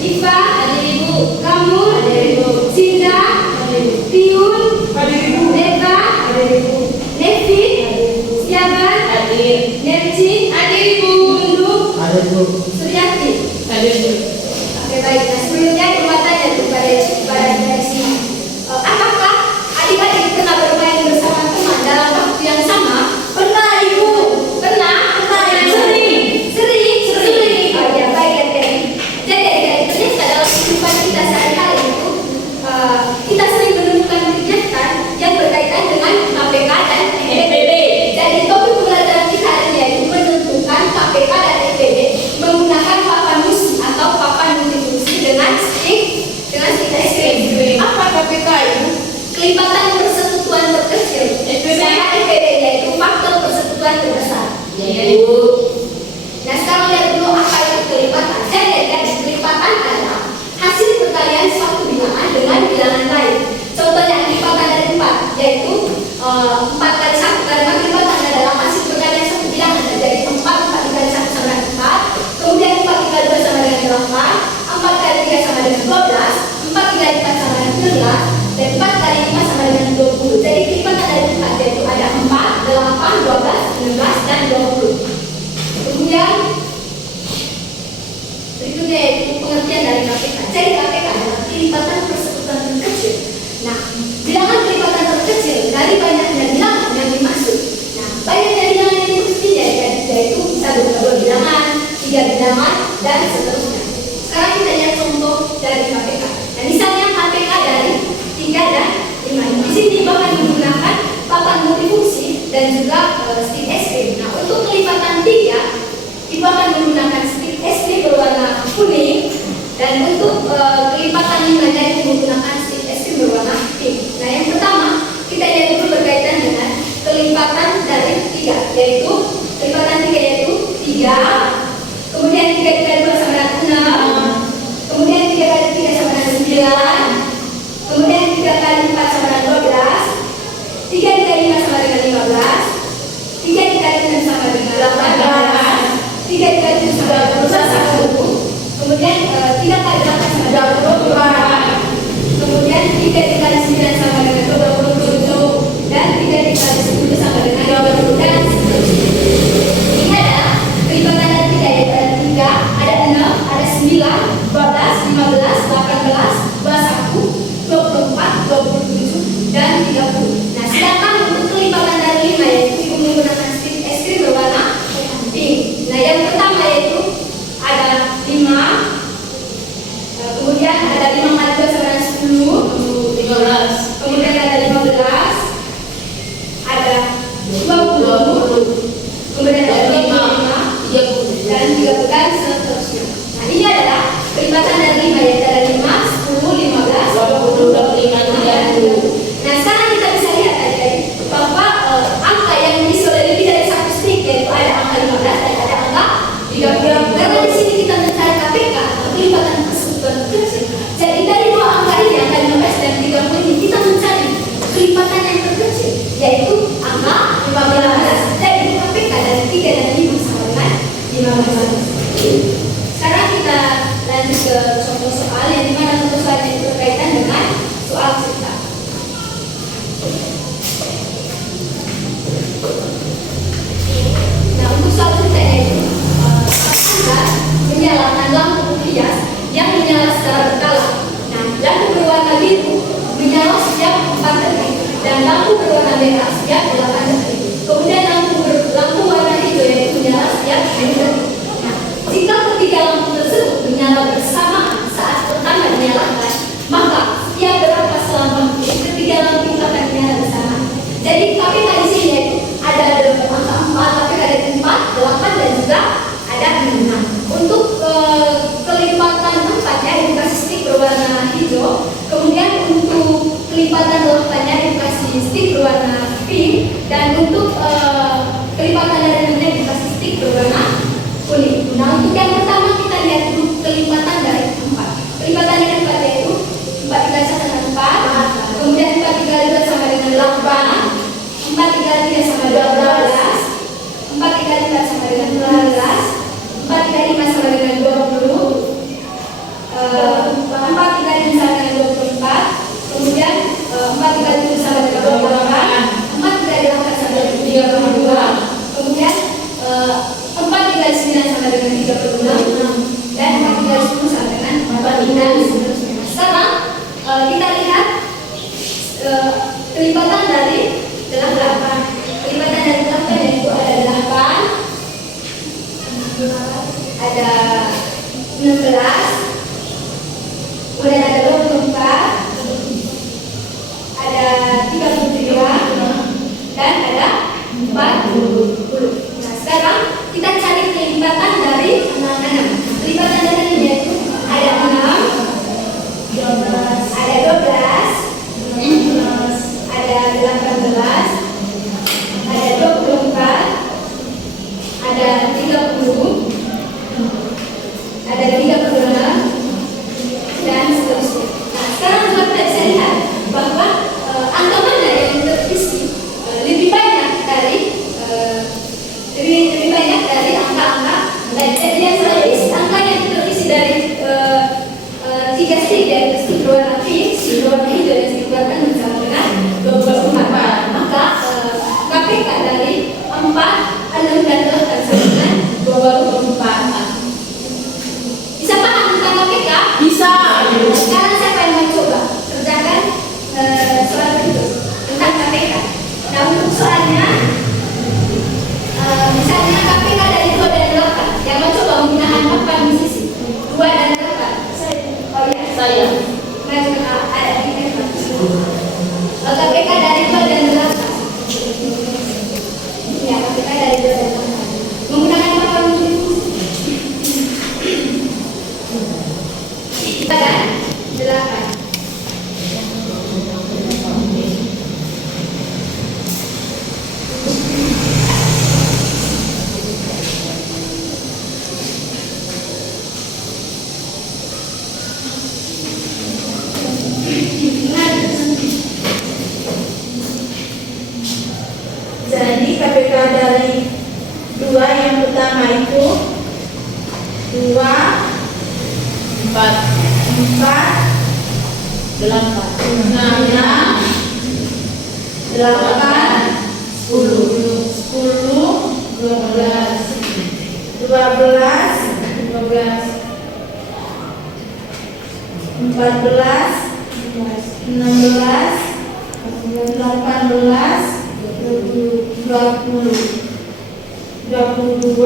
Iva, kamu, Sinda, Tiun, Neta, Nevi, Setiaban, Nerci, Undu, Suryati. Oke, baik. Nah, sebelumnya bertanya kepada dari sini. Apakah adik-adik pernah bermain bersama teman dalam waktu yang sama? Pernah, Ibu. Pernah? Sering. Oh ya, baik adik-adik. Jadi adik-adik, ternyata dalam kehidupan kita sehari-hari itu kita sering menemukan kegiatan yang berkaitan dengan KPK dan EPB. Jadi topik pembelajaran kita hari ini yaitu menentukan KPK dan EPB menggunakan papan musi atau papan multifungsi dengan stick es krim. Apa KPK itu? Kelipatan persekutuan terkecil. Sedangkan EPB yaitu faktor persekutuan terbesar. Nah, sekarang lihat dulu apa itu kelipatan. Jadi kelipatan adalah hasil perkalian suatu bilangan dengan bilangan lain. Contohnya kelipatan dari 4, yaitu 4 kali 1 karena kelipatan adalah hasil perkalian suatu bilangan. Jadi 4 dikali 1 sama dengan 4, kemudian 4 dikali 2 sama dengan 8, 4 kali 3 sama dengan 12, 4 dikali 4 sama dengan 11, dan 4 kali 5 sama dengan 20. Jadi kelipatan dari 4 yaitu ada 4, 8, 12, 16, dan 20. Kemudian berikutnya yaitu pengertian dari KPK. Jadi KPK adalah kelipatan persekutuan terkecil. Nah, bilangan kelipatan terkecil dari banyaknya bilangan yang dimaksud. Nah, banyaknya bilangan yang dimaksud yaitu bisa berupa 2 bilangan, 3 bilangan, dan seterusnya. Sekarang kita lihat contoh dari KPK. Nah, misalnya KPK dari 3 dan 5. Di sini bahkan menggunakan papan multifungsi dan juga stick es krim. Nah, untuk kelipatan 3 Ibu akan menggunakan stick es krim berwarna kuning, dan untuk kelipatan 5-nya itu menggunakan stick es krim berwarna pink. Nah, yang pertama kita lihat dulu berkaitan dengan kelipatan dari 3, yaitu kelipatan 3 yaitu 3, kemudian 3 dikali 2 sama dengan 6, kemudian 3 kali 3 sama dengan 9, kemudian 3 kali 4 sama dengan 12, 3 dikali 5 sama dengan 15, 3 dikali 6 sama dengan 18, 3 dikali 7 sama dengan 21, kemudian 3 kali 8 sama dengan 24, kemudian 3 dikali 9 sama dengan 27, dan 3 dikali 10 sama dengan 20, dan seterusnya. Ini adalah kelipatan dari 3, yaitu ada 3, ada 6, ada 9, 12, 15, 18, 21, 24, 27, dan 30. Nah, sedangkan untuk kelipatan dari 5 yaitu Ibu menggunakan stick es krim berwarna pink. Nah, yang pertama yaitu ada 5, kemudian ada 5 kali 2 sama dengan 10, 15, kemudian ada 15, ada 20, kemudian ada 25, 30, dan 30, dan seterusnya. Nah, ini adalah kelipatan dari 5 yaitu ada 5, 10, 15, 20, 25, 30. Nah, sekarang kita bisa lihat adik-adik bahwa angka yang diisi oleh lebih dari 1 stick yaitu ada angka 15 dan ada angka 30. Karena di sini kita mencari KPK atau kelipatan persekutuan terkecil. Jadi dari 2 angka ini, angka 15 dan 30 ini, kita mencari kelipatan yang terkecil yaitu angka 15. Jadi KPK dari 3 dan 5 sama dengan 15. Sekarang kita lanjut ke contoh soal yang dimana contoh soal itu berkaitan dengan soal cipta. Nah, untuk soal cipta itu Anda menyalakan lampu hias yang menyala secara berkala. Nah, lampu berwarna biru menyala setiap 4 detik dan lampu berwarna merah setiap 8 detik. Kemudian lampu warna hijau yaitu menyala setiap 10 detik. Nah, jika ketiga lampu tersebut menyala bersamaan saat pertama dinyalakan, maka setiap berapa selang waktu ketiga lampu akan menyala bersamaan. Jadi KPK di sini yaitu ada angka 4, KPK ada 4, 8, dan juga ada 6. Untuk kelipatan 4-nya dikasih stick berwarna hijau, kemudian untuk kelipatan 8-nya dikasih stick berwarna pink, dan untuk kelipatan dari 6-nya dikasih stick berwarna kuning. Nah, untuk yang pertama kita lihat dulu kelipatan dari 4. Kelipatan dari 4 yaitu 4 dikali 1 dengan 4, kemudian 4 dikali 2 sama dengan 8, 4 dikali 3 sama 12, 4 dikali 4 sama dengan 12, 4 dikali 5 sama dengan 20, 4 dikali sama dengan 24, kemudian 4 dikali 7 sama dengan 28, 4 dikali 8 sama dengan 32, kemudian 4 dikali 9 sama dengan 36, dan 4 dikali 10 sama dengan 46. Sekarang kita lihat kelipatan dari 8. Kelipatan dari 8 yaitu ada 8, ada 16, kemudian ada 24, ada 33, dan ada 40. Nah, sekarang kita cari kelipatan dari 6. Kelipatan dari ini yaitu ada 6, ada 12, ada 18, ada 24, ada 30, ada 36, dan seterusnya. Nah, sekarang juga kita bisa lihat bahwa angka mana yang terisi lebih banyak dari lebih banyak dari angka-angka lain. Jadi yang terisi angka yang terisi dari 3 strik dari strik berwarna pink, strik berwarna hijau, dan strik berwarna kuning sama dengan 24. Maka KPK dari 4, 6, dan 8 sama dengan 24. Bisa paham tentang KPK? Bisa. Sekarang siapa yang mau coba kerjakan soal berikut tentang KPK? Nah, untuk soalnya misalnya KPK dari 2 dan 8, yang mau coba menggunakan papan di sisi 2 dan 8. Oh iya, Saya. ada di KPK dari 2 dan 8. Ya, KPK dari 2 dan 8 menggunakan papan di sisi 2 dan 8. Jadi KPK dari 2 yang pertama itu 2, 4, 8, 6, 8, 10, 12, 14, 16, 18, 20, 22,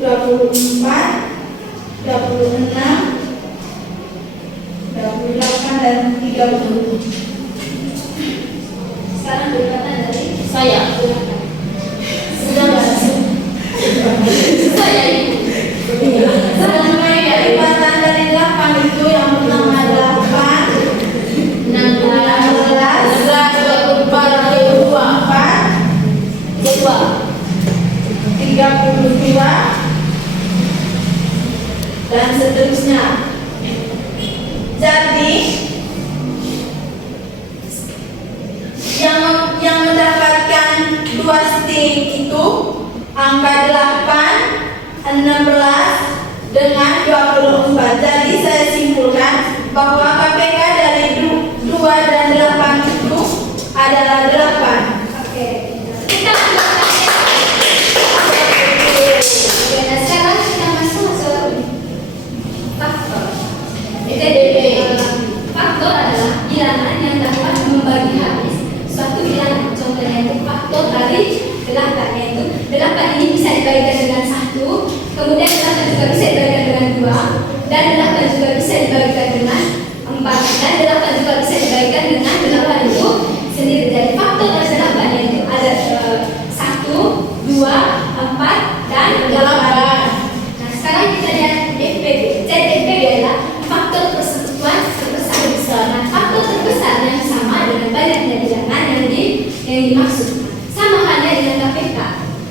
24, 26, 28, dan 30. Sekarang kelipatan dari Saya. sudah berhasil. Saya itu. Sebenarnya kelipatan dari 8 itu yang pertama 8, 16, 24, 32, dan seterusnya. Jadi yang mendapatkan 2 string itu angka 8, 16 dengan 24. Jadi saya simpulkan bahwa KPK dari 2 dan 8 itu adalah 8. Oke. Kita Oke, nah sekarang kita masuk soal faktor. Jadi faktor adalah bilangan yang dapat membagi habis suatu bilangan. Contohnya itu faktor dari 8, yaitu 8 ini bisa dibagikan dengan 1, kemudian 8 juga bisa dibagikan dengan 2, dan 8 juga bisa dibagikan dengan 4, dan 8 juga bisa dibagikan dengan 8 itu sendiri. Jadi faktor dari 8 yaitu ada 1, 2, 4, dan 8. Nah, sekarang kita lihat FPB. Jadi FPB adalah faktor persekutuan terbesar. Nah, faktor terbesar yang sama dengan banyaknya bilangan yang dimaksud. Sama halnya dengan KPK.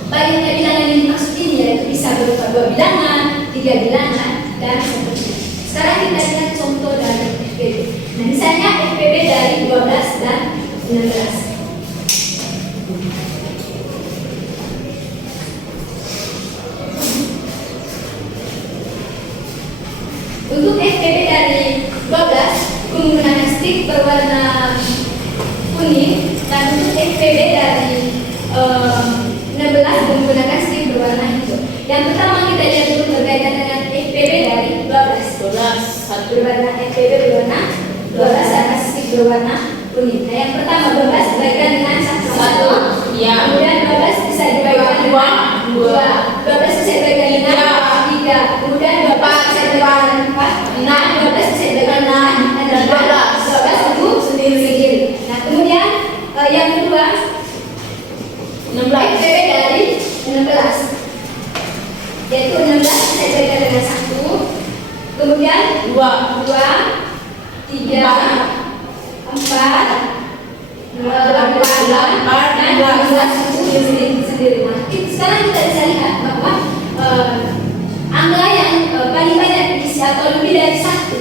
Banyaknya bilangan yang dimaksud ini yaitu bisa berupa 2 bilangan, 3 bilangan, dan seterusnya. Sekarang kita lihat contoh dari FPB. Nah, misalnya FPB dari 12 dan 16. Untuk FPB stick berwarna kuning, dan untuk FPB dari 16 menggunakan stick berwarna hijau. Yang pertama kita lihat dulu berkaitan dengan FPB dari 12. Satu berwarna FPB berwarna 12 dan stick berwarna kuning. Nah, yang pertama 12 diberikan dengan 1. Ya. Kemudian 12 bisa diberikan dengan 2. 12 bisa diberikan dengan 3. Kemudian 12 bisa diberikan dengan 4. 12 bisa diberikan dengan 12 itu sendiri. Nah, kemudian yang kedua 16. FPB dari 16, yaitu 16 bisa diberikan dengan 1. Kemudian 2, 3, 4, 8, dan 12 itu sendiri. Nah, sekarang kita bisa lihat bahwa angka yang paling banyak diisi atau lebih dari 1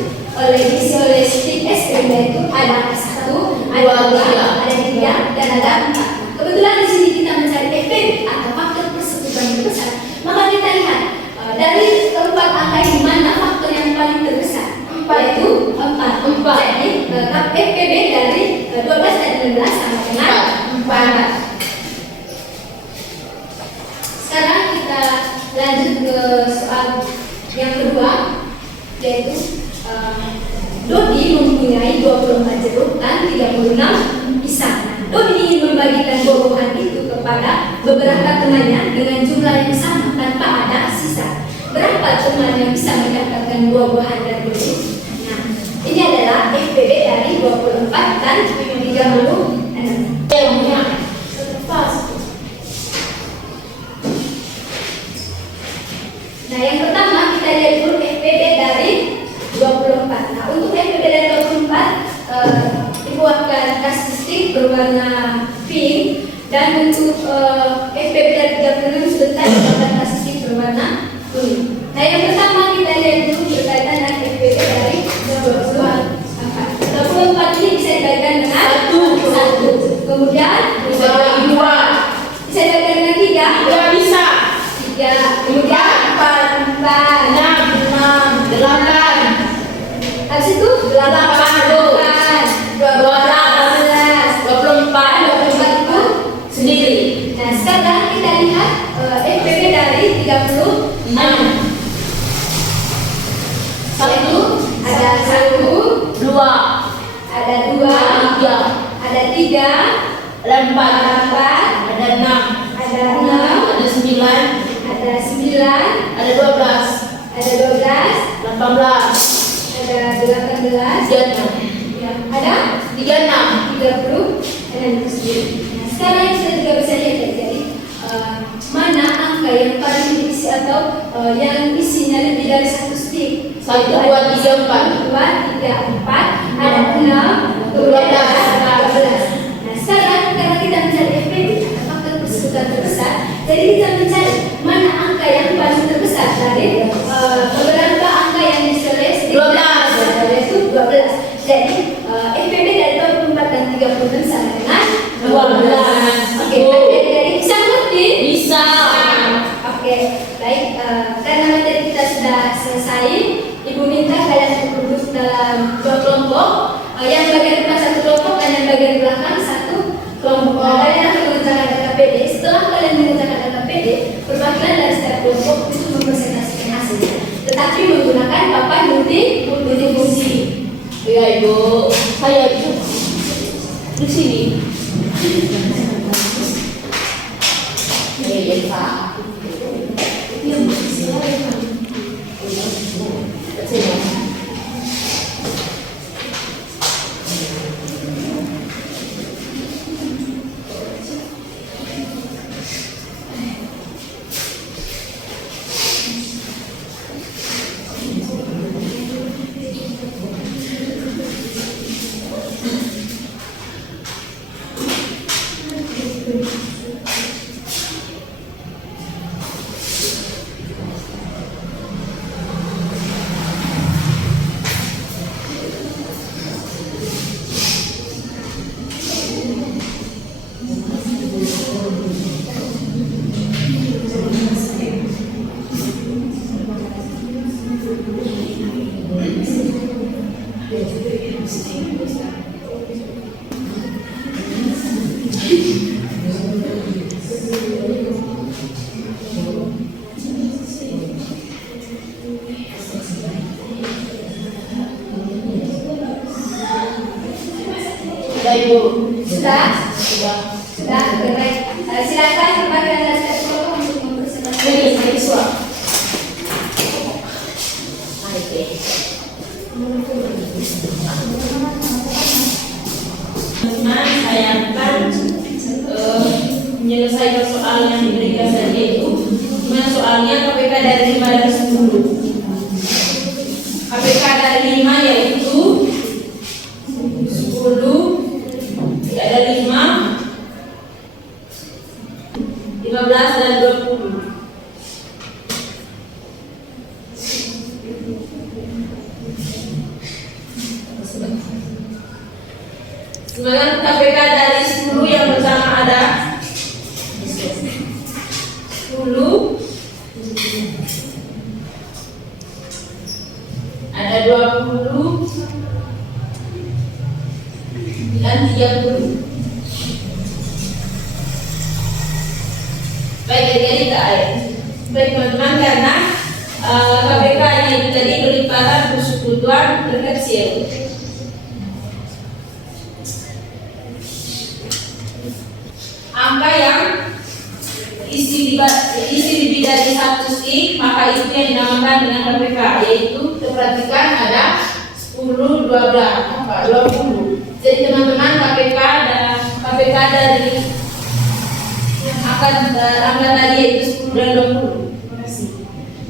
diisi oleh stick es krim yaitu ada 1, ada 2, ada 3, dan ada 4. Kebetulan di sini kita mencari FPB atau faktor persekutuan terbesar, maka kita lihat dari keempat angka ini mana faktor yang paling terbesar, yaitu 4. Jadi FPB dari 12 dan 16 sama dengan 4. Sekarang kita lanjut ke soal yang kedua, yaitu Dodi mempunyai 24 jeruk dan 36 pisang. Dodi ingin membagikan buah-buahan itu kepada beberapa temannya dengan jumlah yang sama tanpa ada sisa. Berapa teman yang bisa mendapatkan buah-buahan dari Dodi? Nah, ini adalah FPB dari 24 dan 36. Nah, yang pertama kita lihat dulu FPB dari 24. Nah, untuk FPB dari 24 dibuatkan kasih berwarna pink, dan untuk FPB dari 36 sebentar dibuatkan kasih berwarna kuning. Nah, yang pertama kita lihat dulu berkaitan dengan FPB dari 24. 24 ini bisa dibagikan dengan 1. Kemudian bisa dibagikan dengan 2. Bisa dibagikan dengan 3. Tidak bisa. 3. Kemudian 4, 6, 8. Habis itu 8, 12, 24 itu Sendiri. Nah, sekarang kita lihat FPB dari 36. Yaitu ada 1, 2, ada 2, 3, ada 3, ada 4, ada 4, ada 6, ada 6, ada 9, ada 9, ada 12, ada 12, 18, ada 18, 36, ya, ada 36. 30, dan itu sendiri. Nah, sekarang kita juga bisa lihat ya, jadi mana angka yang paling diisi atau yang isinya lebih dari 1 stick. 1, 2, 3, 4. 2, 3, 4, ada 6, 12. Nah, sekarang karena kita mencari FPB atau faktor persekutuan terbesar, jadi kita mencari mana angka yang paling terbesar dari beberapa angka yang diisi oleh stick 12, yaitu 12. Jadi FPB dari 24 dan 36 sama dengan 12. Oke, jadi bisa ngerti? Bisa. Oke, baik. Karena materi kita sudah selesai, Ibu minta kalian untuk duduk dalam 2 kelompok. Yang bagian depan 1 kelompok dan yang bagian belakang 1 kelompok. Kalian akan mengerjakan KKPD. Setelah kalian mengerjakan KKPD, perwakilan dari setiap kelompok itu mempresentasikan hasilnya, tetapi menggunakan papan multifungsi. Ya, Ibu. Saya itu di sini. Ya, Pak. Sudah Ibu. Sudah? Sudah. Sudah, oke, baik. Silakan kepada Anda psikolog untuk mempresentasikan. Ini siswa. Oke. Teman-teman, saya akan menyelesaikan soal yang diberikan saja, yaitu gimana soalnya KPK dari 5 dan 10. KPK dari 5 yaitu 10, tidak ada 5, 15 dan 20. Kemudian KPK dari 10 yang pertama ada 10, ada 20 dan 30. Baik, jadi baik teman-teman, karena KPK nya itu tadi berlimpatan persekutuan terkecil. Angka yang isi lebih dari 1 stik, maka itu yang dinamakan dengan KPK, yaitu perhatikan ada 10, 12, 20. Jadi teman-teman, KPK dari yang akan angka tadi yaitu 10 dan 20. Terima kasih.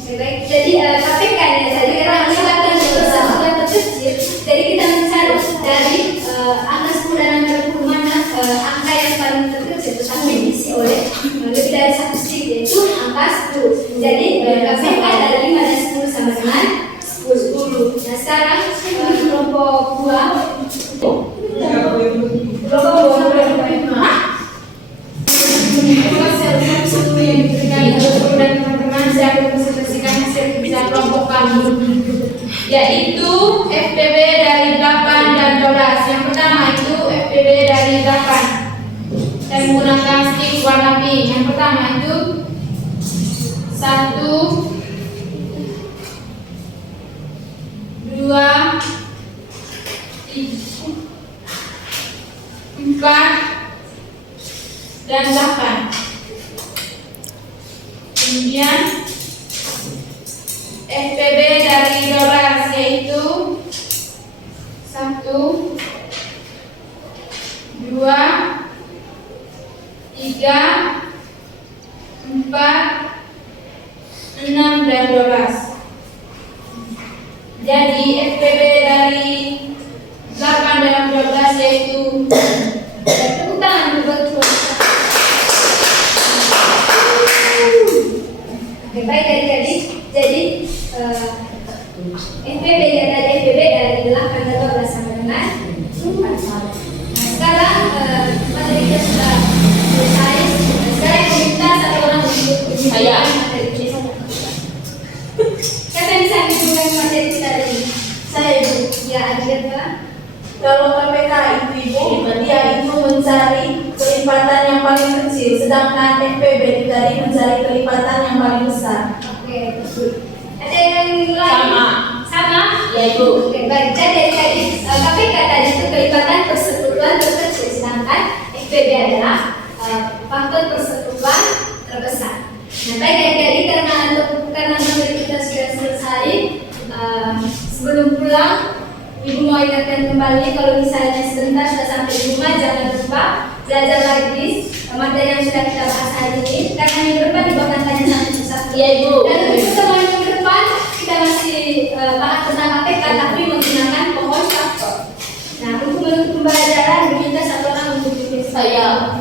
Oke, baik. Jadi KPK nya tadi karena melibatkan persatuan terkecil, jadi kita mencari dari angka 10 dan angka 20 mana angka yang paling terkecil tetapi diisi oleh lebih dari 1 stik, yaitu angka 10. Jadi KPK dari 5 dan 10 sama dengan 10. Nah sekarang kelompok 2. Yang diberikan dan teman-teman, saya akan presentasikan hasil kerja kelompok kami, yaitu FPB dari 8 dan 12. Yang pertama itu FPB dari 8. Saya menggunakan stik warna pink. Yang pertama itu 1, 2, 4 dan 8. Kemudian FPB dari 12 yaitu 1, 2, 3, 4, 6 dan 12. Jadi FPB dari 8 dan 12 yaitu Tepuk tangan buat Oke, baik adik-adik. Jadi FPB ya dari FPB dari 8 dan 12 sama dengan 4. Nah, sekarang materi kita sudah selesai. Sekarang yang minta satu orang untuk Saya. materi kita. Siapa yang bisa menunjukkan materi kita tadi? Saya Ibu. Ya, Adia. Kalau KPK itu Ibu, dia itu mencari kelipatan yang paling kecil, sedangkan FPB itu tadi mencari kelipatan yang paling besar. Oke, betul. Ada yang lain? Sama. Sama? Ya Ibu. Oke, baik. Jadi dari KPK tadi itu kelipatan persekutuan terkecil, sedangkan FPB adalah faktor persekutuan terbesar. Nah, baik adik-adik, karena materi kita sudah selesai, sebelum pulang, Ibu mau ingatkan kembali kalau misalnya sebentar sudah sampai di rumah, jangan lupa belajar lagi materi yang sudah kita bahas hari ini, karena minggu depan Ibu akan tanya satu-satu. Ya Ibu. Dan untuk teman minggu depan kita masih bahas tentang KPK tapi menggunakan pohon faktor. Nah, untuk menutup pembelajaran diminta satu orang untuk bikin Saya.